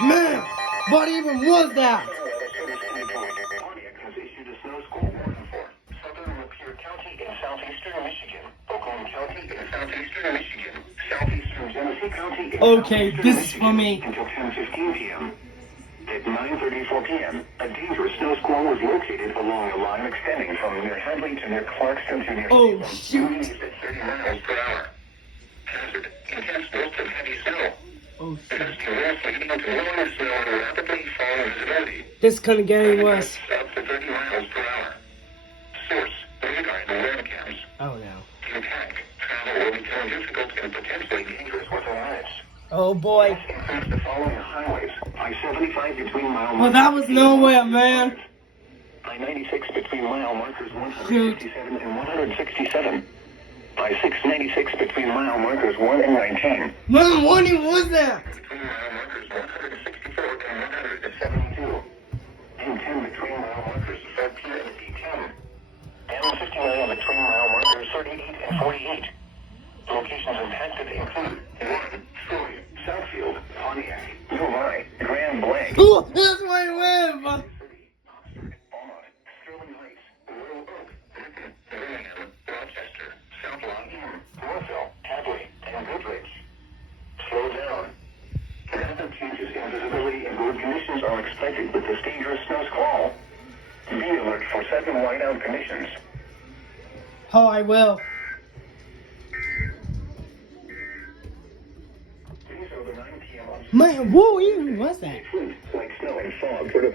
Man, what even was that? Pontiac has issued a snow squall warning for southern Lapeer County in southeastern Michigan, Oakland County in southeastern Michigan, southeastern Genesee County in Okay, southeastern this is Michigan for me. until 10:15 p.m. At 9:34 p.m., a dangerous snow squall was located along a line extending from near Hadley to near Clarkston to near Oh, Salem, shoot. winds at 30 miles per hour. Hazard: intense bursts of heavy snow. Oh, shit. Gusty winds leading to blowing snow and rapidly falling visibility. This couldn't get any worse. Up to 30 miles per hour. Source: radar and webcams. Oh, no. Impact: travel will become difficult and potentially dangerous within minutes. Oh, boy. Includes the following highways: I-75 between mile Well, that was nowhere, man. I-96 between mile markers 157 and 167. I-696 between mile markers 1 and 19. Man, what even was that? Between mile markers 164 and 172. M10 between mile markers 13 and D10. M59 between mile markers 38 and 48. Locations impacted include 1. Troy, Southfield, Pontiac, Novi, Grand Blanc, Oh, that's where I live. Beaumont, Sterling Heights, Royal Oak, Lincoln, Birmingham, Rochester, South Lawn, Northville, Hadley, and Goodrich. Slow down. Rapid changes in visibility and road conditions are expected with this dangerous snow squall. Be alert for sudden whiteout conditions. Oh, I will. These are the 9 p.m. Man, what even was that? Like snow and fog for the